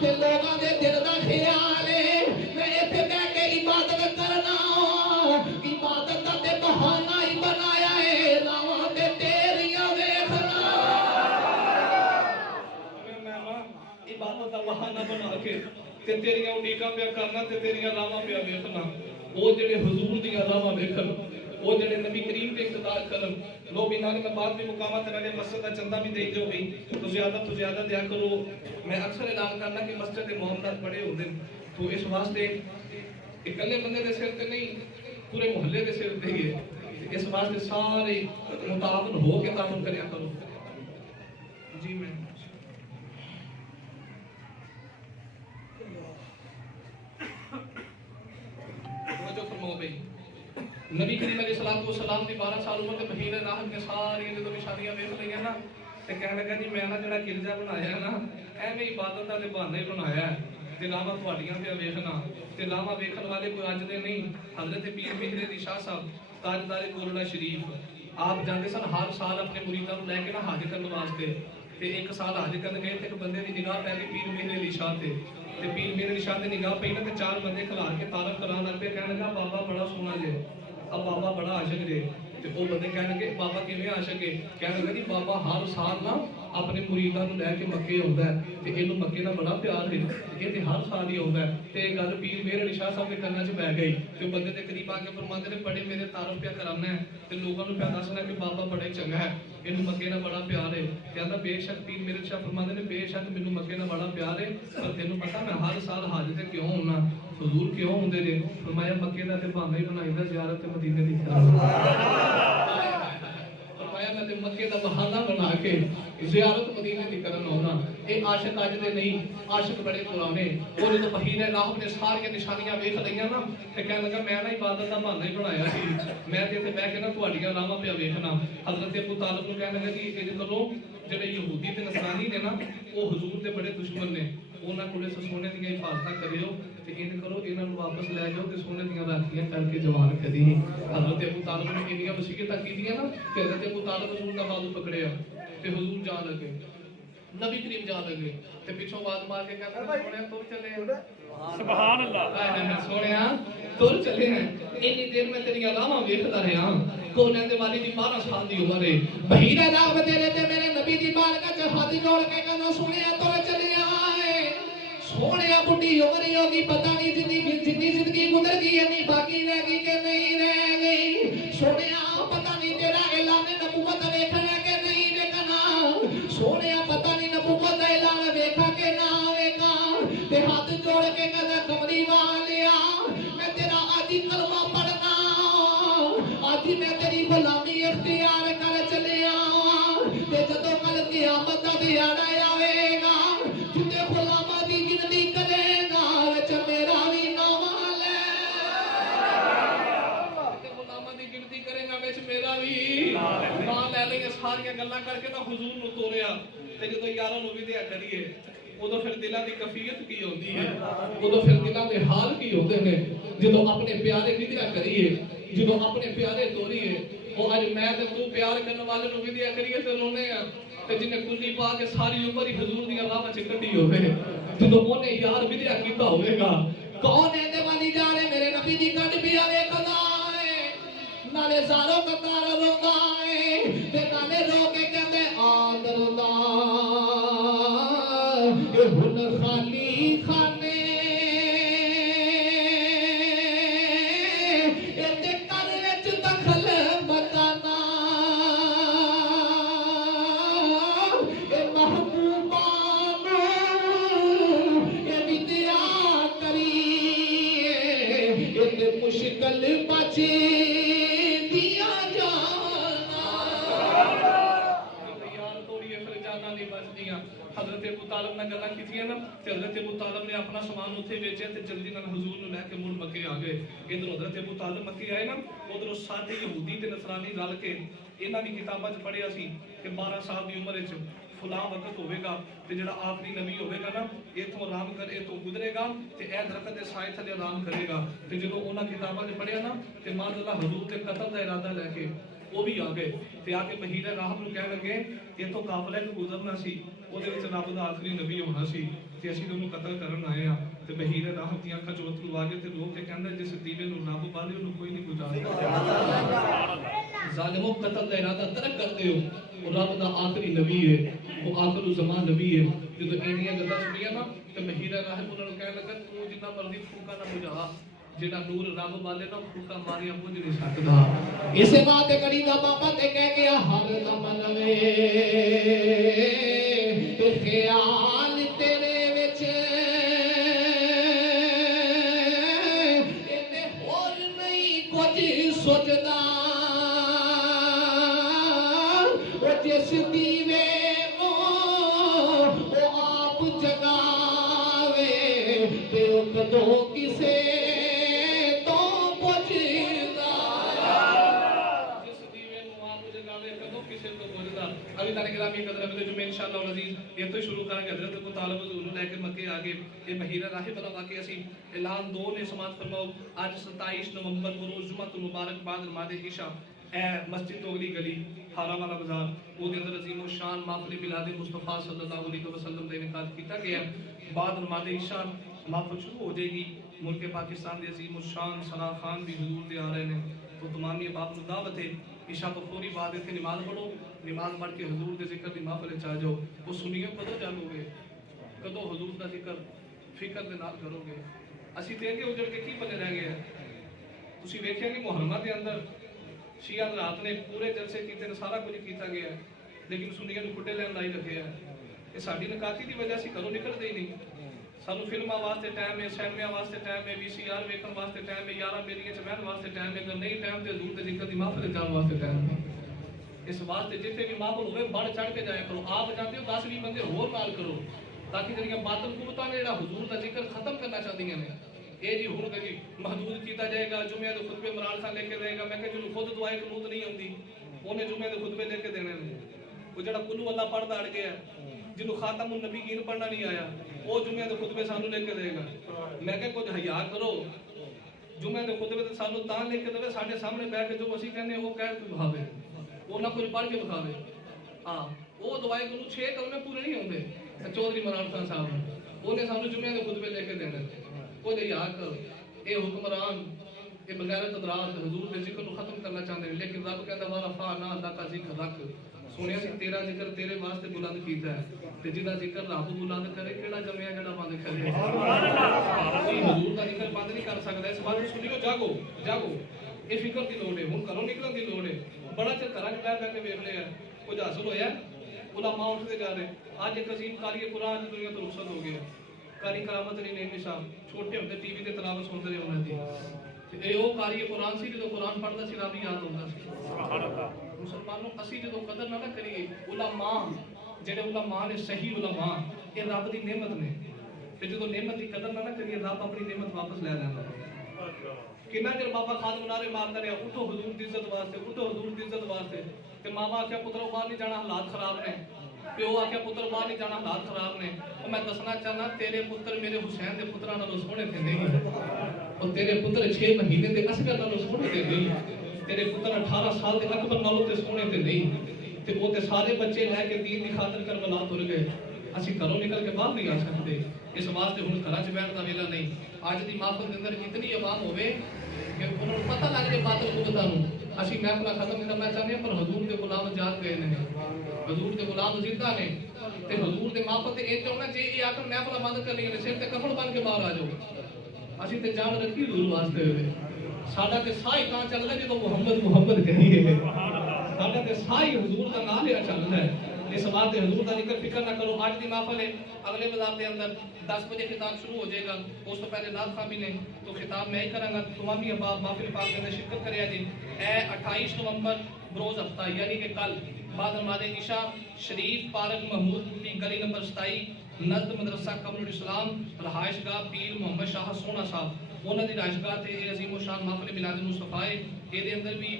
تے لوکاں دے دل دا خیال ہے میں ایتھے بیٹھ کے عبادت کرنا عبادت دا تے بہانہ ہی بنایا ہے لاواں تے تیریاں ویکھنا میں عبادت دا بہانہ بنا کے تے تیریاں اڈیکاں پیا کرنا تے تیریاں لاواں پیا ویکھنا وہ جڑے حضور دیاں لاواں ویکھن وہ جڑے نبی کریم کے اقتدار کرن لوگ انہاں نے بعد میں مقامات والے مسجد کا چندہ بھی دے جو گئی تو زیادہ دیا کرو میں اکثر اعلان کرنا کہ مسجد محمد بڑے ہوندے تو اس واسطے اکلے بندے دے سر تے نہیں پورے محلے دے سر تے ہی ہے اس واسطے سارے متعاون ہو کے تعاون کریا کرو جی میں ہو گئی نبی کریم علیہ الصلوۃ والسلام دی 12 سال عمر تے بحیر راحت نے ساری جدوں نشانیاں ویکھ لئیاں نا تے کہن لگا جی میں نا جڑا گرجا بنایا نا ایویں عبادت دا تے بہانہ ہی بنایا ہے تے لاواں تہاڈیاں پیا ویکھنا تے لاواں ویکھن والے کوئی اج دے نہیں حضرت پیر مہر علی شاہ صاحب تاجدار کولڑا شریف آپ جاندے سن ہر سال اپنے مریداں نوں لے کے نا حج کرن واسطے تے ایک سال حج کرن گئے تے ایک بندے دی نگاہ پے گئی پیر مہر علی شاہ تے پیر مہر علی شاہ دی نگاہ پئی نا تے چار بندے کھلار کے تعارف کران لگ پے کہن لگا بابا بڑا سونا جے اب بابا بڑا عاشق جے تے او بندے کہن لگے بابا کیویں عاشق ہے کہن لگا جی بابا ہر سال نا اپنے مریداں نوں لے کے مکے آوندا ہے تے اینوں مکے نال بڑا پیار ہے یہ تے ہر سال ہی آوندا ہے تے گل پیر مہر علی شاہ صاحب دے کناں 'چ بیٹھ گئی تے بندے دے قریب آ کے فرماندے نے بڑے میرے تعارف پیا کرانا ہے تے لوکاں نوں پیا دسنا کہ بابا بڑا ہی چنگا ہے اینوں مکے نال بڑا پیار ہے کہندا بے شک پیر مہر علی شاہ فرماندے نے بے شک مینوں مکے نال بڑا پیار ہے پر تینوں پتہ میں ہر سال حج تے کیوں ہونا حضور کیوں ہوندے نے فرمایا مکے دا تے بہانہ ہی بنائیدا زیارت مدینے دی میں تے مکے دا بہانہ بنا کے زیارت مدینے دی کرن ہونا اے عاشق اج دے نہیں عاشق بڑے پرانے او جدوں بحیر راحت نے ساری نشانیاں ویکھ لئیاں نا تے کہن لگا میں نا عبادت دا بہانہ ہی بنایا سی میں تے بیٹھ کے نا تہاڈیاں راواں پیا ویکھنا حضرت ابو طالب نوں کہن لگا جی اے کرو جڑے یہودی تے نصرانی نے نا او حضور دے بڑے دشمن نے انہاں کولے سونے دیاں حفاظتاں کریو تے ان کرو انہاں نوں واپس لے جاؤ تے سونے دیاں راکھیاں کر کے جوان کری حضرت ابو طالب نے انیاں وصیتاں کیتیاں نا کہ حضرت ابو طالب حضور دا بازو پکڑیا تے حضور جان لگے نبی کریم جان لگے تے پیچھوں آواز مار کے کہتا سونیا تور چلے سبحان اللہ سونیا تور چلے ہیں اتنی دیر میں تیری راواں ویکھدا رہیا کونے دے والی دی 12 سال دی عمر ہے بحیر راحت تیرے تے میرے نبی دی بارگاہ چ ہاتھ جوڑ کے کہنا سونیا تور چلے سونیا بڈھی عمر ہی ہوگی پتہ نہیں جتنی زندگی گزر گئی ہے نہیں باقی رہ گئی کہ نہیں رہ گئی سونیا پتہ نہیں تیرا اعلان نبوت ویکھنا کہ نہیں ویکھنا سونیا پتہ نہیں نبوت دا اعلان ویکھا کہ نہ ویکھا تے ہاتھ جوڑ کے کہنا کملی والیا میں تیرا اج ہی کلمہ پڑھنا اج ہی میں تیری غلامی اختیار کر چلیا تے جدوں کل قیامت دا دیہڑا آوے گا جتے غلاماں دی گنتی کرے گا وچ میرا وی نام لے جتے غلاماں دی گنتی کرے گا وچ میرا وی نام لے لے ساری گلاں کر کے نا حضور نوں توریا تے جدوں یاراں نوں ودیا کریے ادو پھر دلاں دی کیفیت کی ہوندی ہے ادو پھر دلاں دے حال کی ہوندے نے جدوں اپنے پیارے ودیا کریے جدوں اپنے پیارے توریے او اج میں تے تو پیار کرن والے نوں ودیا کریے تے رونے آ تے جنے کلی پا کے ساری عمر ہی حضور دی راہ وچ کڈی ہوے جدوں اونے یار ودیا کیتا ہوے گا کون ہے تے والی جا رہے میرے نبی دی کڈ پیا ویکھدا ہے نالے زارو کتار روندا ہے تے نالے رو کے کہندے آندردا اے ہن خالی خانے اے تے کر وچ دخل مکانا اے محبوبان اے ودیا کری اے تے مشکل بچے دیا جانا یار توڑیے پھر جانا نہیں بچدیاں حضرت ابو طالب نے گلاں کیتیاں نا تے حضرت ابو طالب نے اپنا سامان اوتھے ویچیا تے جلدی نال حضور نوں لے کے مڑ مکے آ گئے ادھر حضرت ابو طالب مکے آئے نا ادھر سارے یہودی تے نصرانی رل کے انہاں دی کتاباں وچ پڑھیا سی کہ 12 سال دی عمر وچ فلاں وقت ہوے گا تے جڑا آخری نبی ہوے گا نا ایتھوں آرام کرے تو گزرے گا تے اے درخت دے سائے تھلے آرام کرے گا تے جدوں انہاں کتاباں وچ پڑھیا نا تے ماذ اللہ حضور تے قتل دا ارادہ لے کے وہ بھی آ گئے تے آ کے بحیر راحت نوں کہن لگے یہ تو قافلہ کو گزرنا سی او دے وچ رب دا آخری نبی ہونا سی تے اسی اونوں قتل کرن آئے ہاں تے بحیر راحت دیاں اکھاں چوں اترو آ گئے تے لوگ تے کہندے جس دیوے نوں رب بالے اونوں کوئی نہیں گزار ظالموں قتل دا ارادہ ترک کر دیو او رب دا آخری نبی ہے وہ آخر الزمان نبی ہے جدوں اینیاں گلاں سنیاں نا تے بحیر راحت انہاں نوں کہن لگا تو جتنا مرضی پھوکا نہ بجھا جڑا نور رب والے نا پھوکا ماریا بجھ نہیں سکدا اسے بات کری دا بابا تے کہہ گیا ہر دم وے تے خیال تیرے وچ تے ہور نہیں کچھ سوچدا او جس دیوے او آپ جگاوے تے او کدوں کسے گرامی قدر اگلے جمعے انشاءاللہ العزیز یہ تو شروع کریں گے حضرت کو طالب حضور لے کے مکے آگے یہ مہینہ راہ بلا واقعی اسی اعلان دو نے سماعت فرماؤ آج 27 نومبر کو روز جمعہ المبارک بعد نماز عشاء اے مسجد اوگلی گلی ہارا والا بازار وہ دے اندر عظیم و شان محفل میلاد مصطفیٰ صلی اللہ علیہ وسلم کا انعقاد کیتا گیا بعد نماز عشاء محفل شروع ہو جائے گی ملک پاکستان دے عظیم و شان ثنا خان بھی حضور دے آ رہے ہیں تو تمام یہ باپ کو دعوت ہے عشاء تو فوری بعد ہے نماز پڑھو نماز پڑھ کے حضور دے ذکر دی محفل چاہ جاؤ وہ سنیے کدو چالو گے کدو حضور دا ذکر فکر دے نال کرو گے اسی تے کے اجڑ کے کی بنے رہ گئے تسی ویکھیا کہ محرمہ دے اندر شیعہ حضرات نے پورے جلسے کیتے نے سارا کچھ کیتا گیا ہے لیکن سنیاں نوں کھٹے لین لائی رکھے ہیں یہ ساڈی نکاتی دی وجہ سے گھروں نکلدے ہی نہیں سانو فلماں واسطے ٹائم ہے سینمیا واسطے ٹائم ہے وی سی آر ویکھن واسطے ٹائم ہے یارہ میلیاں چ بہن واسطے ٹائم ہے اگر نہیں ٹائم تے حضور دے ذکر دی محفل جان واسطے ٹائم ہے اس واسطے جتنے بھی محفل ہوئے بڑھ چڑھ کے جایا کرو آپ جانتے ہو 10 20 بندے ہور نال کرو تاکہ جڑیاں باطل قوتاں نے جڑا حضور دا ذکر ختم کرنا چاہدیاں نے یہ جی ہوں جی محدود کیتا جائے گا جمعے دے خطبے عمران خان لے کے دے گا میں کہ جنوں خود دعائے قنوت نہیں ہوندی اونے جمعے دے خطبے لے کے دینے نے وہ جڑا کلو اللہ پڑھدا اڑ گیا جنوں خاتم النبیین پڑھنا نہیں آیا وہ جمعے دے خطبے سانو لے کے دے گا میں کہ کچھ حیا کرو جمعے دے خطبے تے سانو تاں لے کے دے ساڈے سامنے بیٹھ کے جو اسی کہنے وہ کہہ کے بخاوے وہ نہ کوئی پڑھ کے بخاوے ہاں وہ دعائے قنوت 6 کلمے پورے نہیں ہوندے چودھری عمران خان صاحب اونے سانو جمعے دے خطبے لے کے دینے وہ دے یاد کرو اے حکمران اے بغیر تدراس حضور دے ذکر کو ختم کرنا چاہتے ہیں لیکن رب کہندا وا رفعنا اللہ کا ذکر رکھ سنیا سی تیرا ذکر تیرے واسطے بلند کیتا ہے تے جدا ذکر رب بلند کرے کیڑا جمعہ جڑا بند کرے سبحان اللہ کوئی حضور دا ذکر بند نہیں کر سکدا اس بات سنیو جاگو جاگو اے فکر دی لوڑ ہے ہن گھروں نکلن دی لوڑ ہے بڑا چر گھراں وچ بیٹھ کے ویکھ لیا کچھ حاصل ہویا علماء اٹھتے جا رہے اج ایک عظیم قاری قرآن دنیا تو رخصت ہو گیا قاری کرامت علی نعیمی صاحب چھوٹے ہوندے ٹی وی تے تلاوت سنتے رہے انہاں دی تے او قاری قرآن سی جو قرآن پڑھدا سی رب یاد ہوندا سی سبحان اللہ مسلمانوں اسی جدوں قدر نہ کریے علماء جڑے علماء نے صحیح علماء یہ رب دی نعمت نے تے جدوں نعمت دی قدر نہ کریے رب اپنی نعمت واپس لے لیندا کنا چر بابا خادم نعرے ماردا رہیا اٹھو حضور دی عزت واسطے اٹھو حضور دی عزت واسطے تے ماما آکھیا پتر باہر نہیں جانا حالات خراب نے پیو آکھیا پتر باہر نہیں جانا حالات خراب نے او میں دسنا چاہنا تیرے پتر میرے حسین دے پتراں نالوں سونے تے نہیں او تیرے پتر 6 مہینے دے اصغر نالوں سونے تے نہیں تیرے پتر 18 سال دے اکبر نالوں تے سونے تے نہیں تے او تے سارے بچے لے کے دین دی خاطر کربلا تر گئے اسی گھروں نکل کے باہر نہیں آ سکتے اس واسطے ہن گھراں چ بیٹھن دا ویلا نہیں اج دی محفل دے اندر اتنی عوام ہوے کہ انہاں نوں پتہ لگ جائے باطل قوتاں نوں اسی محفل ختم کرنا چاہتے ہیں پر حضور دے غلام جاگ گئے نے حضور دے غلام زندہ نے تے حضور دے محفل تے اے چاہنا جے اے آکھن محفل بند کرنی ہے سر تے کفن بن کے باہر آ جاؤ اسی تے جان رکھی حضور واسطے ہوئے ساڈا تے سائی کہاں چلدا جدوں محمد محمد کہیے ساڈا تے سائی حضور دا نام لیا چلدا ہے اس واسطے حضور دا ذکر فکر نہ کرو اج دی محفل ہے اگلے بازار دے اندر 10 بجے خطاب شروع ہو جائے گا اس تو پہلے نعت خوانی نے تو خطاب میں ہی کراں گا تمام بھی احباب محفل پاک کے اندر شرکت کریا جی اے 28 نومبر بروز ہفتہ یعنی کہ کل بعد نماز عشاء شریف پارک محمود پوری گلی نمبر 27 نزد مدرسہ قمر الاسلام رہائش گاہ پیر محمد شاہ سونا صاحب انہاں دی رہائش گاہ تے عظیم الشان محفل میلاد مصطفیٰ اے دے اندر بھی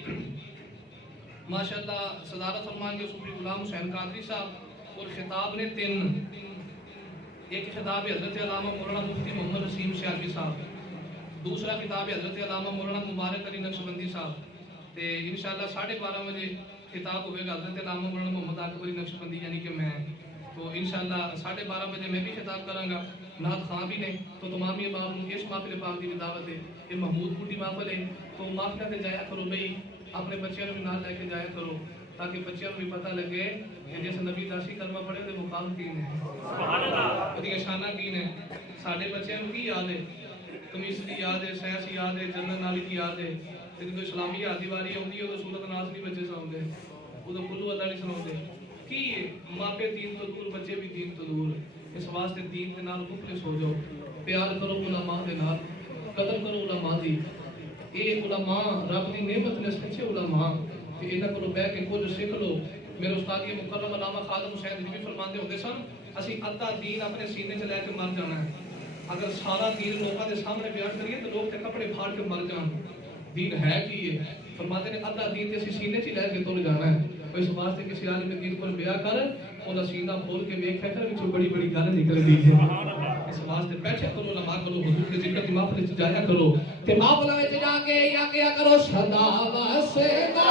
ماشاءاللہ صدارت فرمان کے صوفی غلام حسین قادری صاحب اور خطاب نے 3 ایک خطاب ہے حضرت علامہ مولانا مفتی محمد نسیم سیالوی صاحب دوسرا خطاب ہے حضرت علامہ مولانا مبارک علی نقشبندی صاحب تے انشاءاللہ 12:30 بجے خطاب ہوئے گا حضرت علامہ مولانا محمد عاقب علی نقشبندی یعنی کہ میں تو انشاءاللہ 12:30 بجے میں بھی خطاب کراں گا نعت خواں بھی نے تو تمام یہ محفل اس محفل پاک دی دعوت ہے یہ محمود پوری محفل ہے تو محفل تے جایا کرو بھئی اپنے بچیاں بھی نال لے کے جایا کرو تاکہ بچیاں کو بھی پتہ لگے کہ جیسے نبی داسی کلمہ پڑھے تے مقام کی نے سبحان اللہ اودی شانہ کی نے ساڈے بچیاں کو کی یاد ہے قمیص دی یاد ہے سیاسی یاد ہے جنرل نالی کی یاد ہے تے کوئی اسلامی یاد دی واری ہوندی ہے تو سورۃ ناس بھی بچے سناوندے او تو کلو اللہ نہیں سناوندے کی ہے ماپے دین تو دور بچے بھی دین تو دور اس واسطے دین دے نال مخلص ہو جاؤ پیار کرو علماء دے نال قدر کرو علماء دی اے علماء رب دی نعمت نے سچے علماء کہ انہاں کولوں بیٹھ کے کچھ سیکھ لو میرے استاد یہ مکرم علامہ خادم حسین بھی فرماندے ہوندے سن اسی ادھا دین اپنے سینے چ لے کے مر جانا ہے اگر سارا دین لوگوں کے سامنے بیان کریے تو لوگ تے کپڑے پھاڑ کے مر جان دین ہے کی ہے فرماتے نے ادھا دین تے اسی سینے چ لے کے تر جانا ہے اس واسطے کسی عالم دین کو بیان کر انہاں سینہ کھول کے ویکھیا کر وچوں بڑی بڑی گل نکل دی ہے اس واسطے بیٹھے کرو علماء کرو حضور کے ذکر کی محفل وچ جایا کرو تے محفل وچ جا کے یا کیا کرو صدا واسطہ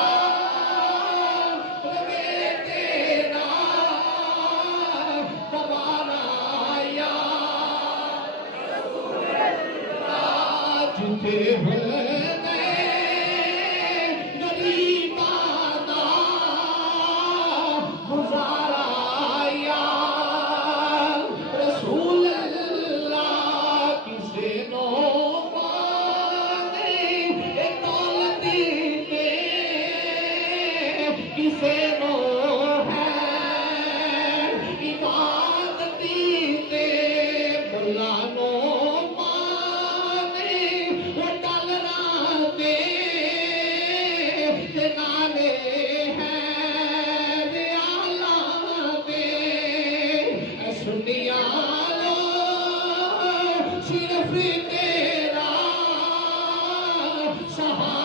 صحابہ